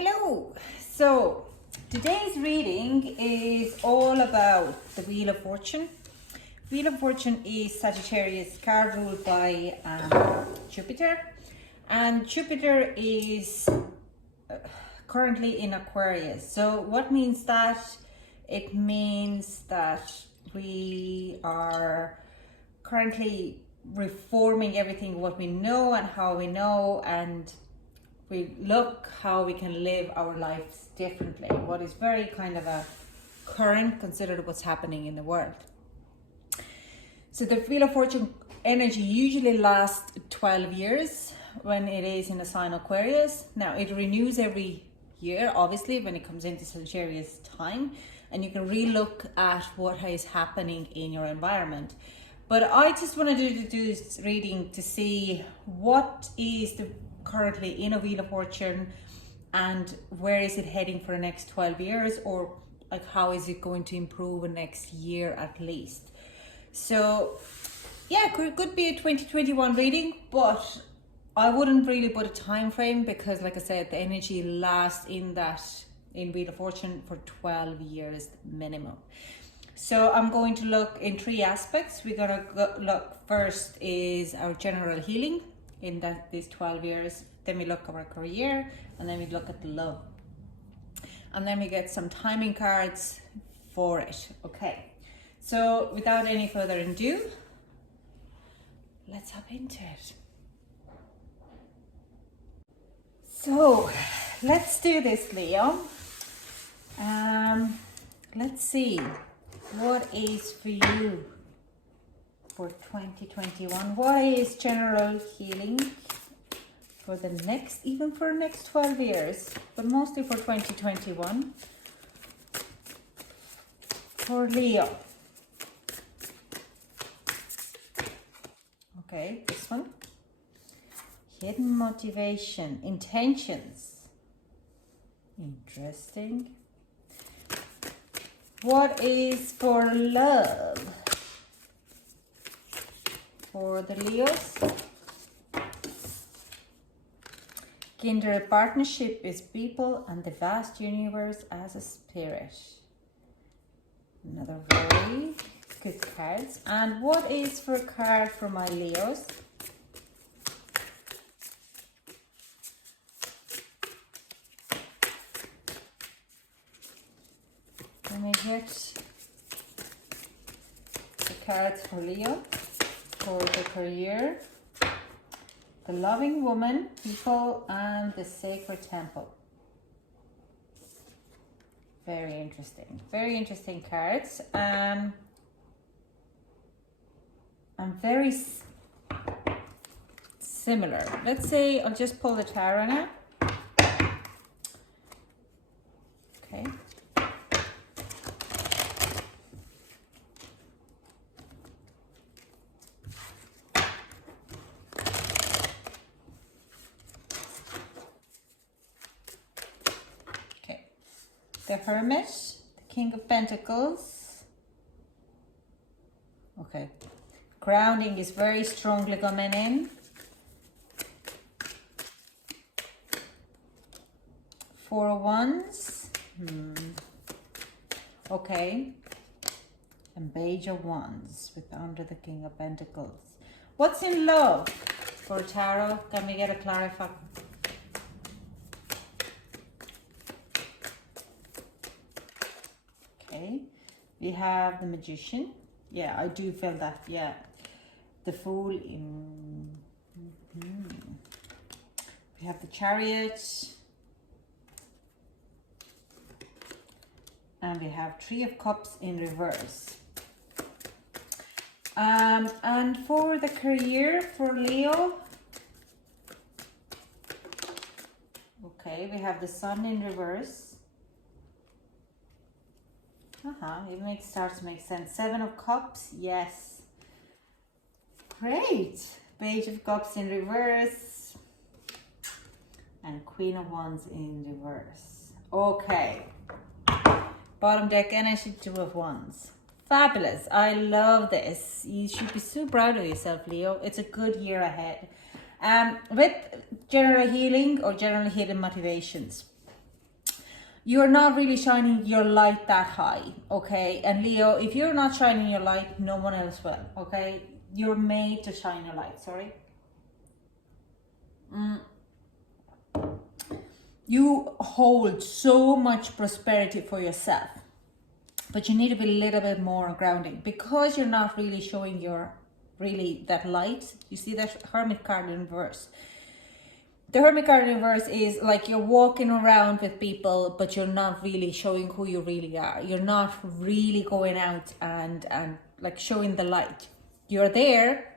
Hello! So, today's reading is all about the Wheel of Fortune. Wheel of Fortune is Sagittarius card ruled by Jupiter, and Jupiter is currently in Aquarius. So, what means that? It means that we are currently reforming everything what we know and how we know, and we look how we can live our lives differently. What is very kind of a current, considered what's happening in the world. So the Wheel of Fortune energy usually lasts 12 years when it is in a sign Aquarius. Now it renews every year, obviously, when it comes into Sagittarius time, and you can re-look at what is happening in your environment. But I just wanted to do this reading to see what is the currently in a Wheel of Fortune and where is it heading for the next 12 years, or like how is it going to improve the next year at least. So yeah, could be a 2021 reading, but I wouldn't really put a time frame because, like I said, the energy lasts in Wheel of Fortune for 12 years minimum. So I'm going to look in three aspects. We're gonna look first is our general healing in these 12 years. Then we look at our career, and then we look at the love. And then we get some timing cards for it. Okay. So without any further ado, let's hop into it. So let's do this, Leo. Let's see what is for you for 2021. What is general healing for the next, even for the next 12 years, but mostly for 2021 for Leo? Okay, this one. Hidden motivation, intentions. Interesting. What is for love for the Leos? Kindred partnership is people and the vast universe as a spirit. Another very good cards. And what is for a card for my Leos? Let me get the cards for Leo for the career. The loving woman, people, and the sacred temple. Very interesting. Very interesting cards. And very similar. Let's say I'll just pull the tarot now. Okay. The Hermit, the King of Pentacles. Okay. Grounding is very strongly coming in. Four of Wands. Okay. And Page of Wands with under the King of Pentacles. What's in love for tarot? Can we get a clarifier? Okay, we have the Magician. Yeah, I do feel that. Yeah, the Fool. We have the Chariot, and we have Three of Cups in reverse. And for the career for Leo, okay, we have the Sun in reverse. It starts to make sense. Seven of Cups, yes. Great. Page of Cups in reverse. And Queen of Wands in reverse. Okay. Bottom deck energy, Two of Wands. Fabulous. I love this. You should be so proud of yourself, Leo. It's a good year ahead. With general healing or general hidden motivations, you're not really shining your light that high, okay? And Leo, if you're not shining your light, no one else will, okay? You're made to shine your light, sorry. You hold so much prosperity for yourself, but you need to be a little bit more grounding because you're not really showing your, really that light. You see that Hermit card in reverse. The Hermit card in reverse is like you're walking around with people, but you're not really showing who you really are. You're not really going out and like showing the light. You're there,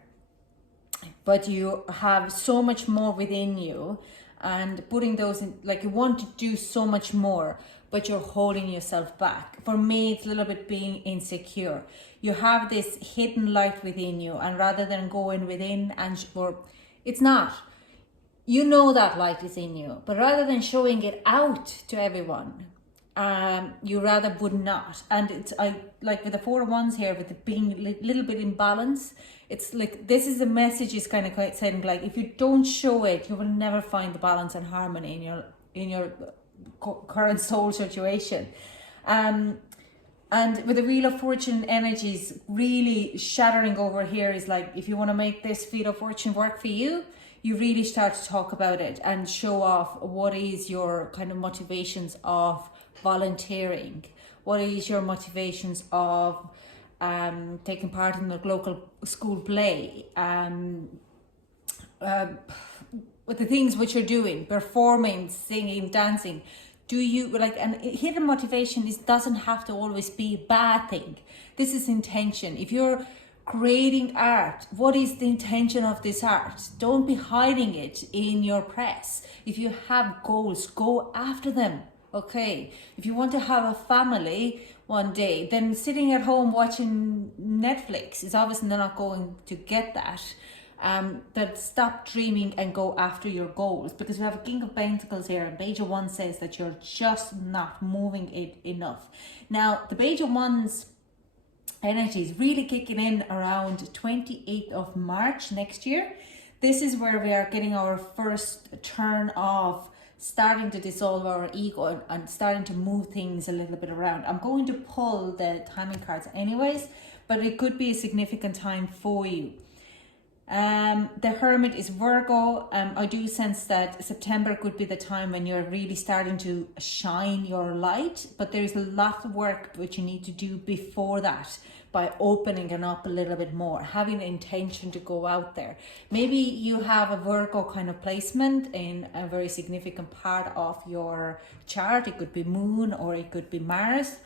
but you have so much more within you, and putting those in, like you want to do so much more, but you're holding yourself back. For me, it's a little bit being insecure. You have this hidden light within you, and rather than going within and, or it's not, you know that light is in you, but rather than showing it out to everyone, you rather would not. And it's, I like with the 4 of Wands here, with it being a little bit in balance, it's like this is the message is kind of saying, like, if you don't show it, you will never find the balance and harmony in your current soul situation. And with the Wheel of Fortune energies really shattering over here is like, if you want to make this Wheel of Fortune work for you, you really start to talk about it and show off what is your kind of motivations of volunteering, what is your motivations of taking part in the local school play, with the things which you're doing, performing, singing, dancing. Do you like, and hidden motivation doesn't have to always be a bad thing. This is intention. If you're creating art, what is the intention of this art? Don't be hiding it in your press. If you have goals, go after them, okay? If you want to have a family one day, then sitting at home watching Netflix is obviously not going to get that. But stop dreaming and go after your goals, because we have a King of Pentacles here, and Page of Wands says that you're just not moving it enough. Now, the Page of Wands energy is really kicking in around 28th of March next year. This is where we are getting our first turn of starting to dissolve our ego and starting to move things a little bit around. I'm going to pull the timing cards anyways, but it could be a significant time for you. The Hermit is Virgo. I do sense that September could be the time when you're really starting to shine your light, but there's a lot of work which you need to do before that by opening it up a little bit more, having the intention to go out there. Maybe you have a Virgo kind of placement in a very significant part of your chart. It could be Moon or it could be Mars.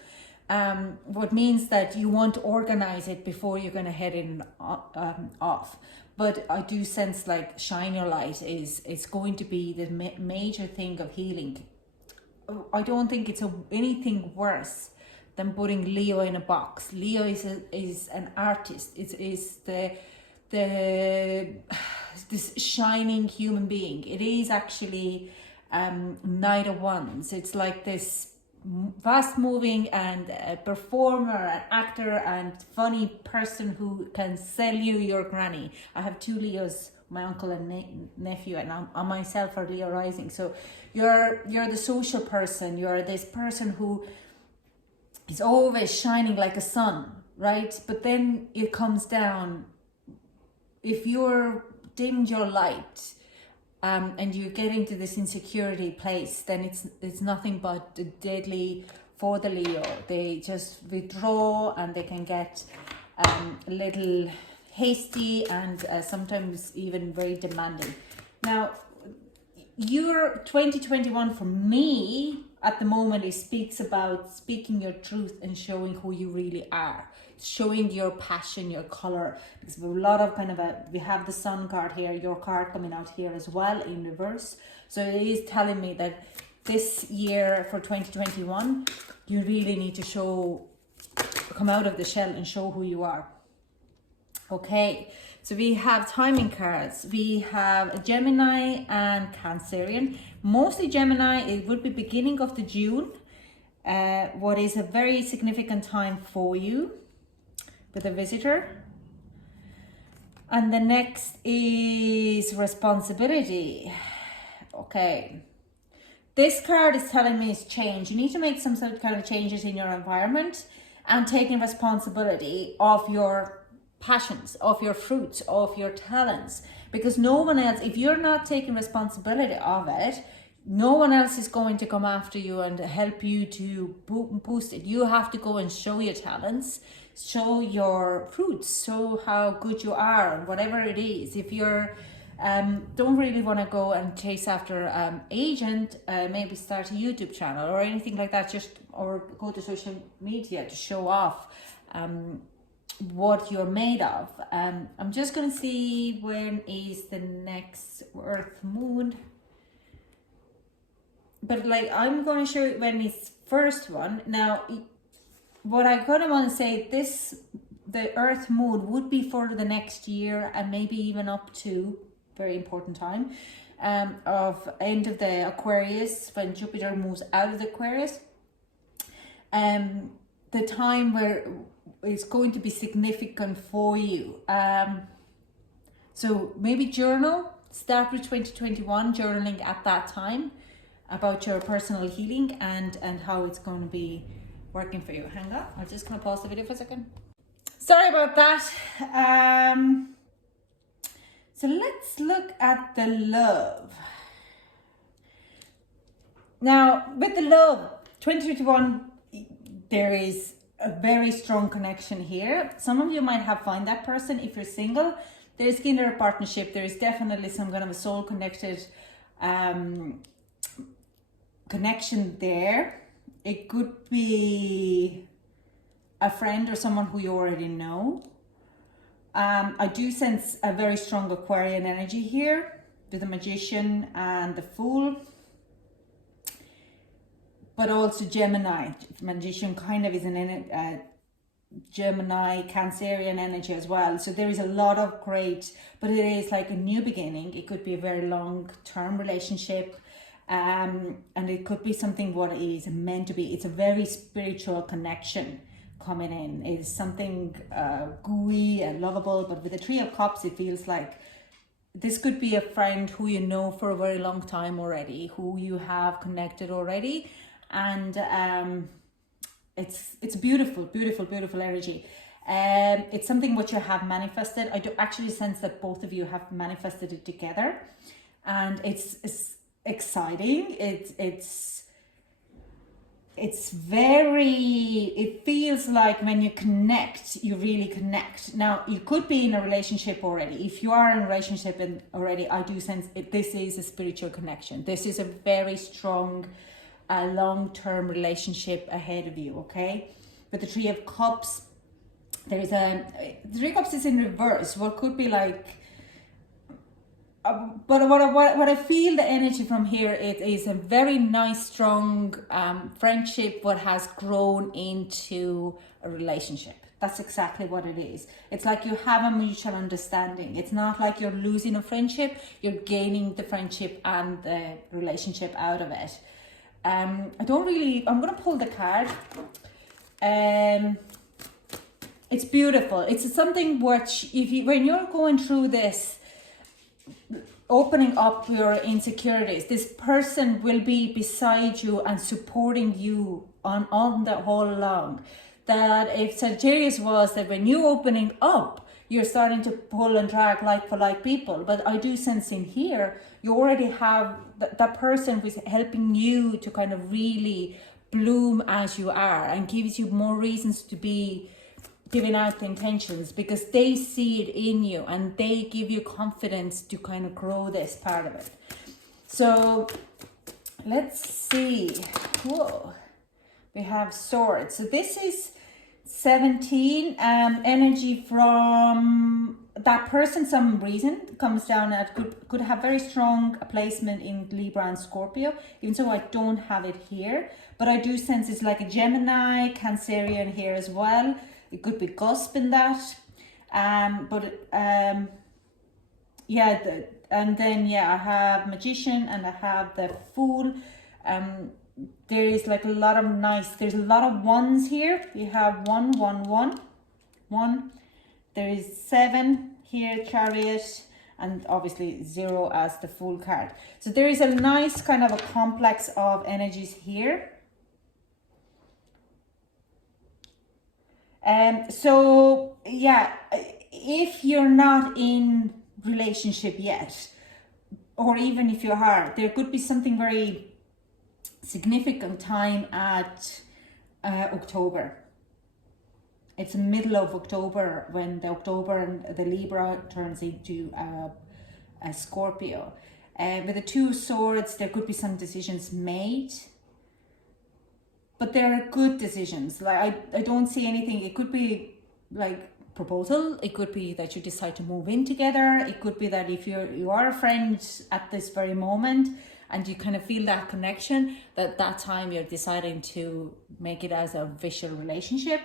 What means that you want to organize it before you're going to head in off. But I do sense like shine your light is going to be the major thing of healing. I don't think it's anything worse than putting Leo in a box. Leo is an artist. It is this shining human being. It is actually Knight of Wands. It's like this fast moving and a performer, an actor and funny person who can sell you your granny. I have 2 Leos, my uncle and nephew, and I myself are Leo rising. So you're the social person. You're this person who is always shining like a sun, right? But then it comes down, if you're dimmed your light, and you get into this insecurity place, then it's nothing but deadly for the Leo. They just withdraw and they can get a little hasty and sometimes even very demanding. Now, your 2021 for me at the moment, it speaks about speaking your truth and showing who you really are, showing your passion, your color, because we have a lot of we have the Sun card here, your card coming out here as well in reverse. So it is telling me that this year for 2021, you really need to come out of the shell and show who you are. Okay, so we have timing cards. We have a Gemini and Cancerian. Mostly Gemini, it would be beginning of the June. What is a very significant time for you with a visitor. And the next is responsibility. Okay, this card is telling me is change. You need to make some sort of kind of changes in your environment and taking responsibility of your passions, of your fruits, of your talents, because no one else, if you're not taking responsibility of it, no one else is going to come after you and help you to boost it. You have to go and show your talents, show your fruits, show how good you are, whatever it is. If you're don't really want to go and chase after agent, maybe start a YouTube channel or anything like that, or go to social media to show off what you're made of. I'm just going to see when is the next Earth Moon, but like I'm going to show you when is first one. Now what I kind of want to say, the Earth Moon would be for the next year and maybe even up to very important time of end of the Aquarius, when Jupiter moves out of the Aquarius, the time where it's going to be significant for you. So maybe start with 2021 journaling at that time about your personal healing and how it's going to be working for you. Hang on, I'm just going to pause the video for a second. Sorry about that. So let's look at the love. Now, with the love, 2021, there is a very strong connection here. Some of you might have found that person. If you're single, there's kinder partnership. There is definitely some kind of a soul connected connection there. It could be a friend or someone who you already know. I do sense a very strong Aquarian energy here with the Magician and the Fool, but also Gemini. Magician kind of is an Gemini, Cancerian energy as well. So there is a lot of great, but it is like a new beginning. It could be a very long-term relationship, and it could be something what is meant to be. It's a very spiritual connection coming in. Is something gooey and lovable, but with the Three of Cups, it feels like this could be a friend who you know for a very long time already, who you have connected already, and it's beautiful energy. It's something which you have manifested. I do actually sense that both of you have manifested it together, and it's exciting. It feels like when you connect, you really connect. Now, you could be in a relationship already. If you are in a relationship already, I do sense this is a spiritual connection. This is a very strong, long-term relationship ahead of you, okay? But the Three of Cups, the Three of Cups is in reverse. What could be like, but what I feel the energy from here, it is a very nice, strong friendship what has grown into a relationship. That's exactly what it is. It's like you have a mutual understanding. It's not like you're losing a friendship, you're gaining the friendship and the relationship out of it. I'm going to pull the card. It's beautiful. It's something which, when you're going through this, opening up your insecurities, this person will be beside you and supporting you on the whole along. That if Sagittarius was that when you opening up, you're starting to pull and drag like for like people. But I do sense in here, you already have that person who's helping you to kind of really bloom as you are and gives you more reasons to be giving out the intentions, because they see it in you and they give you confidence to kind of grow this part of it. So let's see. Whoa, we have Swords. So this is 17 energy from that person. Some reason comes down at could have very strong placement in Libra and Scorpio, even so I don't have it here, but I do sense it's like a Gemini, Cancerian here as well. It could be cusp in that, and then I have Magician and I have the Fool. There is like a lot of there's a lot of ones here. You have 1, 1, 1, 1. There is 7 here, Chariot, and obviously 0 as the Fool card. So there is a nice kind of a complex of energies here. So yeah, if you're not in relationship yet, or even if you are, there could be something very significant time at October. It's the middle of October when the October and the Libra turns into a Scorpio. With the 2 swords, there could be some decisions made, but they're good decisions. Like I don't see anything. It could be like proposal. It could be that you decide to move in together. It could be that if you are a friend at this very moment and you kind of feel that connection, that time you're deciding to make it as a visual relationship.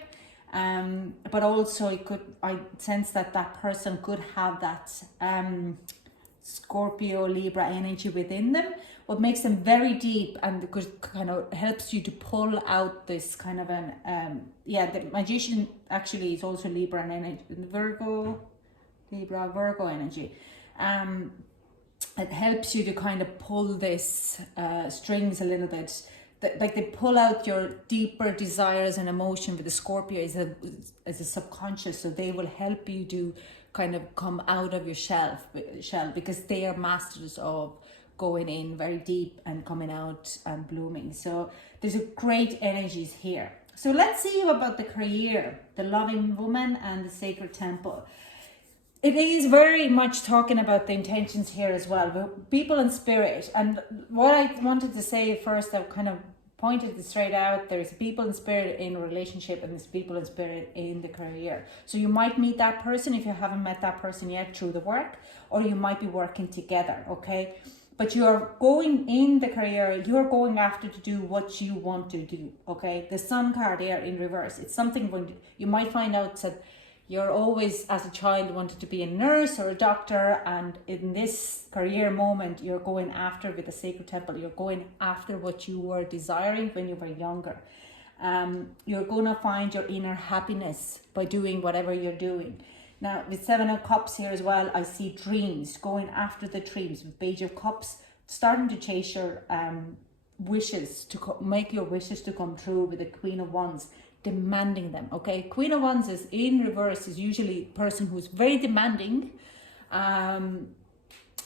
But also I sense that person could have that Scorpio Libra energy within them, what makes them very deep, and kind of helps you to pull out this kind of an the Magician actually is also Libra and energy, Virgo energy. It helps you to kind of pull this strings a little bit. Like they pull out your deeper desires and emotion. With the Scorpio is a subconscious, so they will help you to kind of come out of your shell, because they are masters of going in very deep and coming out and blooming. So there's a great energies here. So let's see about the career, the Loving Woman and the Sacred Temple. It is very much talking about the intentions here as well, but people in spirit. And what I wanted to say first, I've kind of pointed it straight out. There's people in spirit in a relationship, and there's people in spirit in the career. So you might meet that person if you haven't met that person yet through the work, or you might be working together, okay? But you're going in the career, you're going after to do what you want to do, okay? The Sun card here in reverse, it's something when you might find out that you're always, as a child, wanted to be a nurse or a doctor, and in this career moment, you're going after, with the Sacred Temple, you're going after what you were desiring when you were younger. You're going to find your inner happiness by doing whatever you're doing. Now, with 7 of Cups here as well, I see dreams, going after the dreams. With Page of Cups, starting to chase your wishes, make your wishes to come true. With the Queen of Wands, demanding them, okay? Queen of Wands is in reverse, is usually a person who's very demanding, a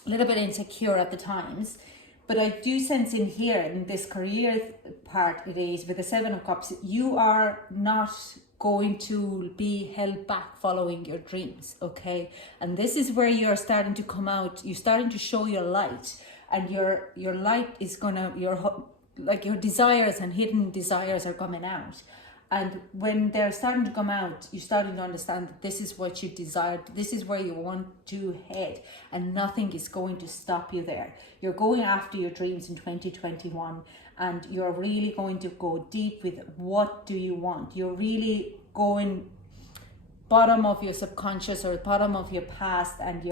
little bit insecure at the times. But I do sense in here, in this career part, it is with the 7 of Cups, you are not going to be held back following your dreams, okay? And this is where you're starting to come out, you're starting to show your light, and your light is gonna, your desires and hidden desires are coming out. And when they're starting to come out, you're starting to understand that this is what you desired, this is where you want to head, and nothing is going to stop you there. You're going after your dreams in 2021, and you're really going to go deep with what do you want. You're really going bottom of your subconscious or bottom of your past, and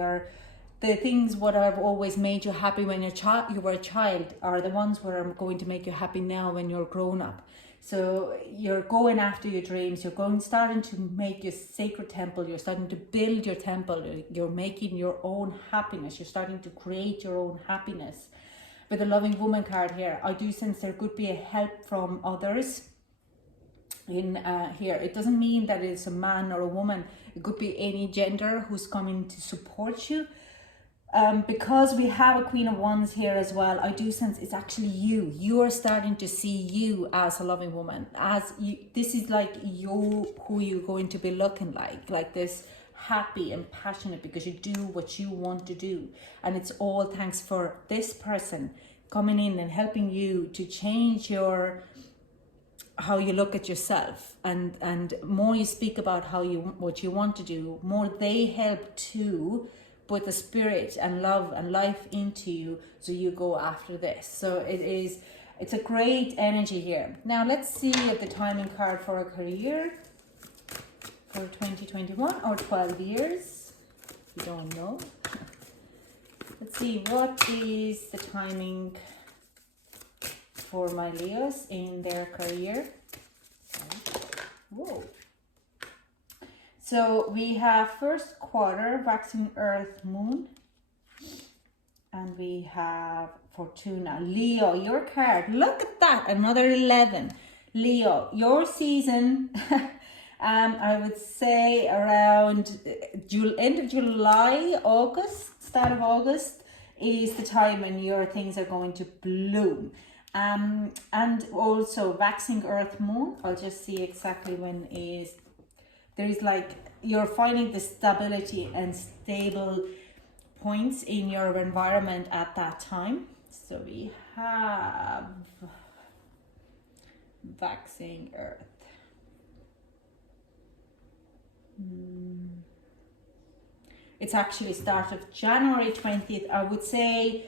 the things what have always made you happy when you were a child are the ones that are going to make you happy now when you're grown up. So you're going after your dreams, you're starting to make your sacred temple, you're starting to build your temple, you're making your own happiness, you're starting to create your own happiness. With the Loving Woman card here, I do sense there could be a help from others in here. It doesn't mean that it's a man or a woman, it could be any gender who's coming to support you. Because we have a Queen of Wands here as well, I do sense it's actually you. You are starting to see you as a loving woman. As you, this is like you, who you're going to be looking like this happy and passionate because you do what you want to do. And it's all thanks for this person coming in and helping you to change how you look at yourself. And more you speak about what you want to do, more they help to put the spirit and love and life into you, so you go after this. So it's a great energy here. Now let's see if the timing card for a career for 2021 or 12 years. You don't know. Let's see, what is the timing for my Leos in their career? Whoa. So we have first quarter, waxing Earth, Moon. And we have Fortuna. Leo, your card. Look at that. Another 11. Leo, your season, I would say around end of July, August, start of August is the time when your things are going to bloom. And also waxing Earth Moon. I'll just see exactly when is. There is like, you're finding the stability and stable points in your environment at that time. So we have waxing Earth. It's actually start of January 20th. I would say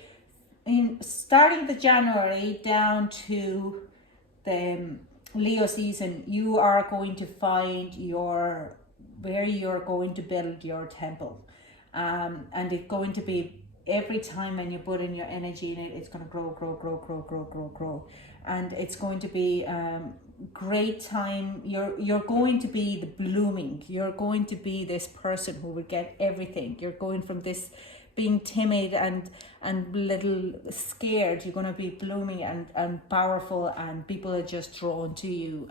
in starting the January down to the Leo season, you are going to find where you're going to build your temple. And it's going to be every time when you put in your energy in it, it's going to grow. And it's going to be great time. You're going to be the blooming. You're going to be this person who will get everything. You're going from this being timid and little scared. You're going to be blooming and powerful, and people are just drawn to you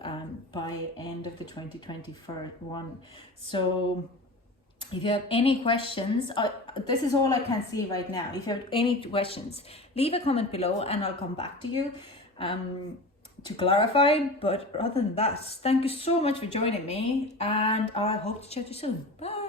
by end of the 2021. So if you have any questions, this is all I can see right now. If you have any questions, leave a comment below and I'll come back to you to clarify. But other than that, thank you so much for joining me, and I hope to chat to you soon. Bye.